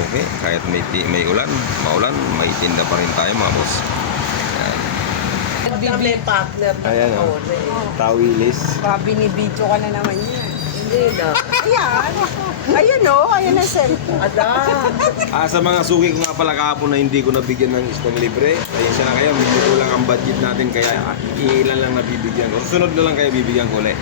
suki. Kahit may ulan, maulan, may tinda pa rin tayo mga boss. Bibili partner na Ayan o, tawilis. Binibidyo ka na naman yan. Hindi na. Ayan. Ayan o. Ayan ang cellphone. Ada. Sa mga suki ko nga pala kahapon na hindi ko nabigyan ng isdang libre. Ayun siya na kayo, medyo kulang ang budget natin kaya ilan lang nabibigyan ko. Sunod na lang kayo bibigyan ko ulit.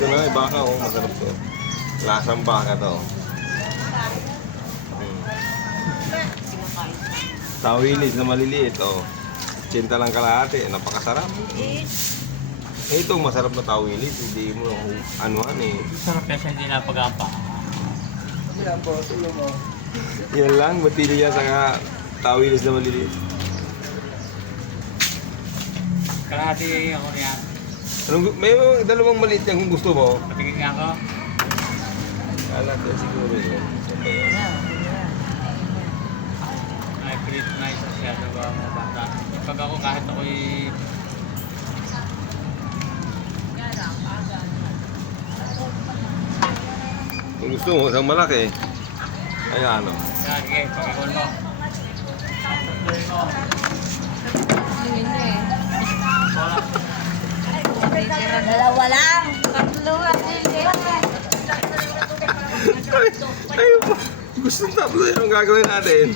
Ito na may baka oh, masarap to. Lasang baka to. Tawilis na maliliit oh. Cinta lang kalahati, napakasarap. Ito masarap na tawilis, hindi mo anuhan eh. Sarap kasi hindi napagapa. Yan lang, batilya sa tawilis na maliliit. Kalahati ako niya. May dalawang maliit yan kung gusto mo. Patingin nga ako. Kalahati siguro yun. Ay, pilit na isa siya sa mga bata. Pag ako kahit ako'y... Kung gusto mo, isang malaki. Ay ano. Sige, pag-ikon mo. Dalawa lang. Tatlo lang. Ay, gusto tatlo yun ang gagawin natin.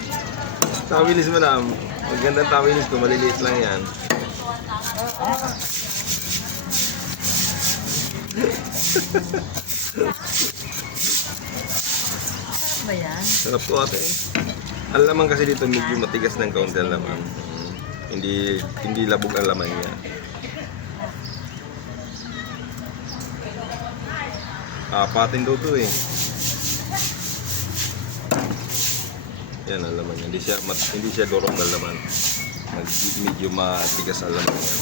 Tawilis madam. Magandang tawilis ko, maliliit lang yan. Ba yan? Sarap to ate. Ang laman kasi dito medyo matigas ng kaunti ang laman. Hindi labog ang laman niya. Apatin daw to eh. Yan ang laman niya. Hindi siya dorong ang laman. Medyo matigas ang laman niya.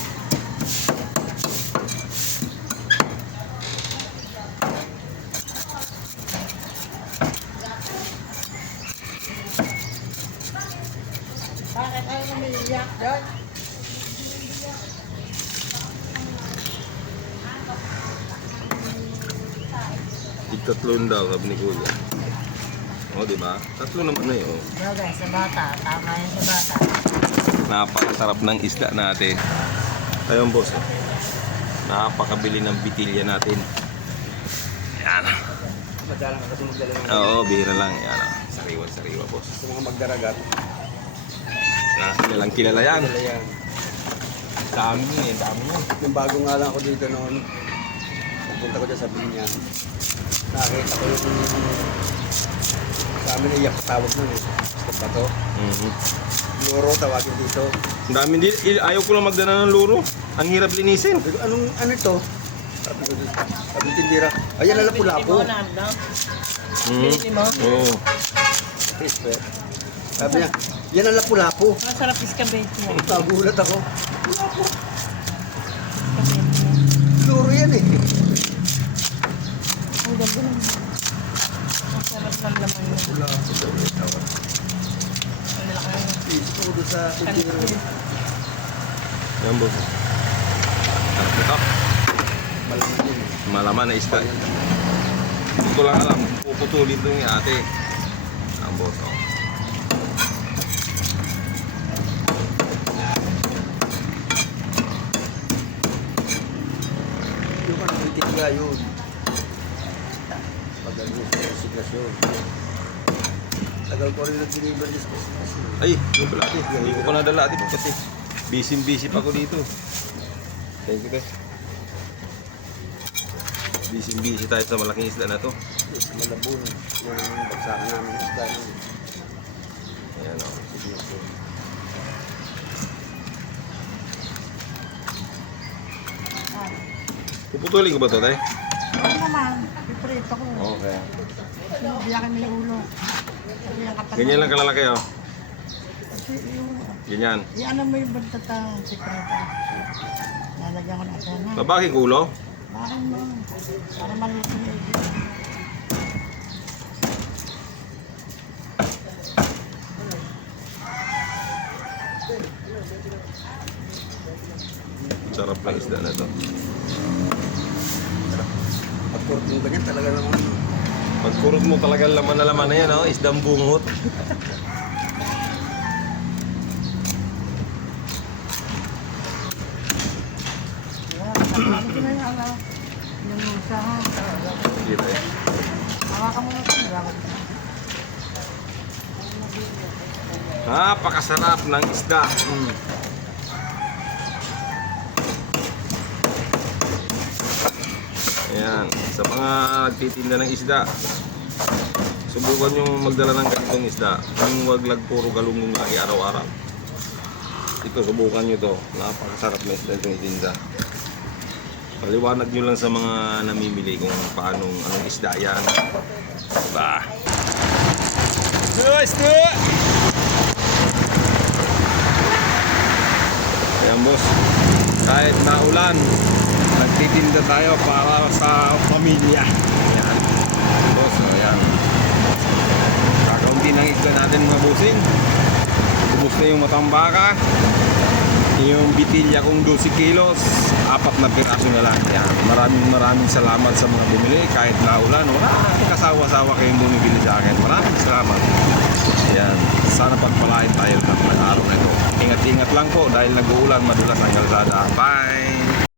Bakit ayaw umiiyak doon? Tig-tatlon daw, sabi ni Kuya. O, di ba? Tatlo naman na yun. Bagay, sa bata. Tama yan sa bata. Napakasarap ng isda natin. Ayun, boss. Napakabili ng bitilya natin. Yan. Madalang katulog dala ng Oo, bihira lang. Yan. Sariwa, boss. sa mga magdaragat. Kilalang kilala yan. Dala yan. Dami yun. Yung bago nga lang ako dito noon, pupunta ko dyan sa Binyan. Nakakita ko yung sa amin iyak tawag nun eh. Basta ba to? Loro tawagin dito. Ang dami din. Ayaw ko lang magdala ng luro. Ang hirap linisin. Sabi ko, ano ito? Sabi ko, sabi ng tindira, ayan na lapu-lapu. Oo. Sabi niya, yan ang lapu-lapu. Masarap iskabete yan. Nagulat ako. Lapu. Luro yan eh. Ang ganda naman. Masarap ng laman niya. Lapu-lapu daw yung tawag. Ang lalaki na. Pisto ko sa tindira. Yan, boss. Ito. Malaman yun eh. Malaman na isda. Hindi ko lang alam. Puputulin ito yung ate. Ang boss. Oh. Yung ano, kritik nga yun. Pagaling sa resignasyon. Tagal ko rin nag-deliver sa resignasyon. Ay, yung pala ate. Hindi ko pa nadala ate. Kasi busy pa ako dito. Thank you, guys. Busy tayo sa malaking isda na to. Sa Malabon, yung bagsakan namin ng isda nun. Ayan o. Resignasyon. Puputulin ko ba ito, tay? Ano naman? Piprito ko. Okay. Biyakin mo yung ulo. Sabi yung kapatid. Ganyan lang kalalaki oh. Kasi yung... Ganyan. Ano mo yung bantata sikreta? Lalagyan ko na ito na. Babaking kulo. Bakit mo? Para maluto yung egg. Sarap ng isda na to. yan talaga naman. Pag kurot mo talagang laman na laman na yan, oh, isdang bungot. Ano ko na yung ano? Yung musa ha. Dito eh. Hawakan mo na ito. Napakasarap ng isda. Ayan, sa mga nagtitinda ng isda, subukan nyo magdala ng ganitong isda. Yung wag lang puro galunggong lagi araw-araw. Ito, subukan nyo to. Napakasarap na isda itong itinda. Paliwanag nyo lang sa mga namimili kung anong isda yan. Diba? Isda! Ayan boss, kahit naulan, nagtitinda tayo para sa pamilya. Ayan. Boss, ayan. Kakaunti ng isda natin mga bossing. Ubus na yung matambaka. Yung bitilya kong 12 kilos, 4 na piraso na lang. Yan. Maraming salamat sa mga bumili. Kahit naulan, walang kasawa-sawa kayong bumibili sa akin. Maraming salamat. Yan. Sana pagpalain tayo ng araw na ito. Ingat-ingat lang po dahil nag-uulan madulas ang kalsada. Bye!